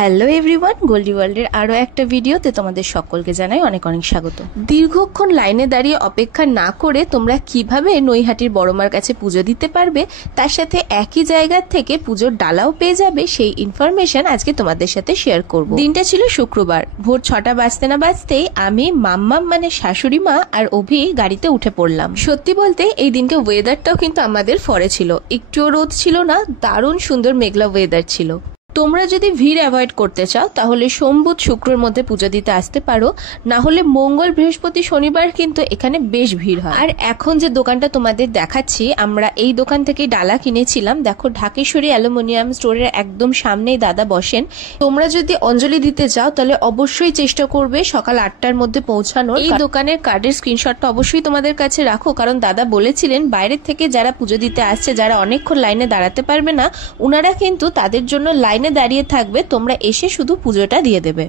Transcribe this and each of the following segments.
Hello everyone, Goldie ওয়ার্ল্ডের আরও একটা ভিডিওতে তোমাদের সকলকে জানাই অনেক অনেক স্বাগত। দীর্ঘক্ষণ লাইনে দাঁড়িয়ে অপেক্ষা না করে তোমরা কিভাবে নৈহাটির বড়মার কাছে পুজো দিতে পারবে, তার সাথে একই জায়গা থেকে পুজোর ডালাও পেয়ে যাবে, সেই ইনফরমেশন আজকে তোমাদের সাথে শেয়ার করব। দিনটা ছিল শুক্রবার। ভোর 6টা বাজতে না বাজতেই আমি মাম্মাম মানে শাশুড়ি মা আর অভি গাড়িতে উঠে পড়লাম। সত্যি বলতে এই দিনকে ওয়েদারটাও কিন্তু আমাদের ফরে ছিল, একটুও রোদ ছিল না, দারুণ সুন্দর মেঘলা ওয়েদার ছিল। তোমরা যদি ভিড় অ্যাভয়েড করতে চাও তাহলে সোম বুধ শুক্রের মধ্যে পুজো দিতে আসতে পারো, না হলে মঙ্গল বৃহস্পতি শনিবার কিন্তু এখানে বেশ ভিড় হয়। আর এখন যে দোকানটা তোমাদের দেখাচ্ছি, আমরা এই দোকান থেকে ডালা কিনেছিলাম। দেখো, ঢাকেশ্বরী অ্যালুমিনিয়াম স্টোরের একদম সামনেই দাদা বসেন। তোমরা যদি অঞ্জলি দিতে চাও তাহলে অবশ্যই চেষ্টা করবে সকাল 8টার মধ্যে পৌঁছানোর। এই দোকানের কার্ডের স্ক্রিনশটটা অবশ্যই তোমাদের কাছে রাখো, কারণ দাদা বলেছিলেন বাইরের থেকে যারা পুজো দিতে আসছে, যারা অনেকক্ষণ লাইনে দাঁড়াতে পারবে না, উনারা কিন্তু তাদের জন্য লাইনে দাঁড়িয়ে থাকবে, তোমরা এসে শুধু পুজোটা দিয়ে দেবে।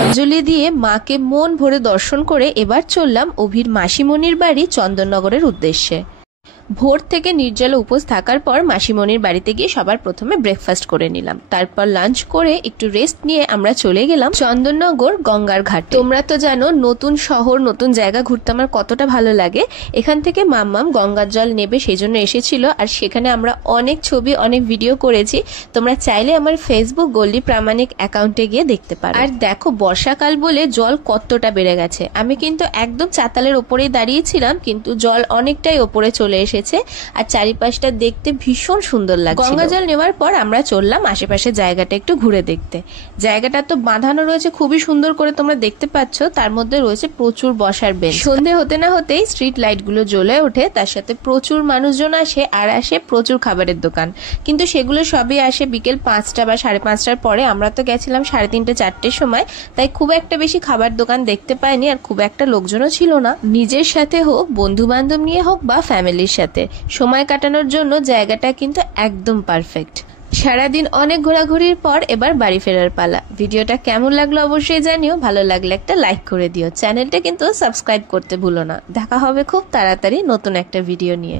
অঞ্জলি দিয়ে মাকে মন ভরে দর্শন করে এবার চললাম অভির মাসিমণির বাড়ি চন্দননগরের উদ্দেশ্যে। ভোর থেকে নির্জলা উপোস থাকার পর মাসিমণির বাড়িতে গিয়ে সবার প্রথমে ব্রেকফাস্ট করে নিলাম। তারপর লাঞ্চ করে একটু রেস্ট নিয়ে আমরা চলে গেলাম চন্দননগর গঙ্গার ঘাট। তোমরা তো জানো নতুন শহর, নতুন জায়গা ঘুরতে আমার কতটা ভালো লাগে। এখান থেকে মাম্মাম গঙ্গার জল নেবে সেই জন্য এসেছিল, আর সেখানে আমরা অনেক ছবি, অনেক ভিডিও করেছি। তোমরা চাইলে আমার ফেসবুক গোল্ডি প্রামাণিক অ্যাকাউন্টে গিয়ে দেখতে পারো। আর দেখো, বর্ষাকাল বলে জল কতটা বেড়ে গেছে। আমি কিন্তু একদম চাতালের ওপরেই দাঁড়িয়েছিলাম, কিন্তু জল অনেকটাই ওপরে চলে এসেছে, আর চারিপাশটা দেখতে ভীষণ সুন্দর লাগছে। গঙ্গা জল নেওয়ার পর আমরা চললাম আশেপাশে জায়গাটা একটু ঘুরে দেখতে। জায়গাটা তো বাঁধানো রয়েছে খুবই সুন্দর করে, তোমরা দেখতে পাচ্ছ। তার মধ্যে রয়েছে প্রচুর বসার বেঞ্চ। সন্ধে হতে না হতেই স্ট্রিট লাইট গুলো জ্বলে ওঠে, তার সাথে প্রচুর মানুষজন আসে, আর আসে প্রচুর খাবারের দোকান। কিন্তু সেগুলো সবই আসে বিকেল 5টা বা 5:30টার পরে। আমরা তো গেছিলাম 3:30, 4টের সময়, তাই খুব একটা বেশি খাবার দোকান দেখতে পাইনি, আর খুব একটা লোকজনও ছিল না। নিজের সাথে হোক, বন্ধু বান্ধব নিয়ে হোক বা ফ্যামিলির সাথে সময় কাটানোর জন্য জায়গাটা কিন্তু একদম পারফেক্ট। সারাদিন অনেক ঘোরাঘুরির পর এবার বাড়ি ফেরার পালা। ভিডিওটা কেমন লাগলো অবশ্যই জানিও, ভালো লাগলে একটা লাইক করে দিও। চ্যানেলটা কিন্তু সাবস্ক্রাইব করতে ভুলো না। দেখা হবে খুব তাড়াতাড়ি নতুন একটা ভিডিও নিয়ে।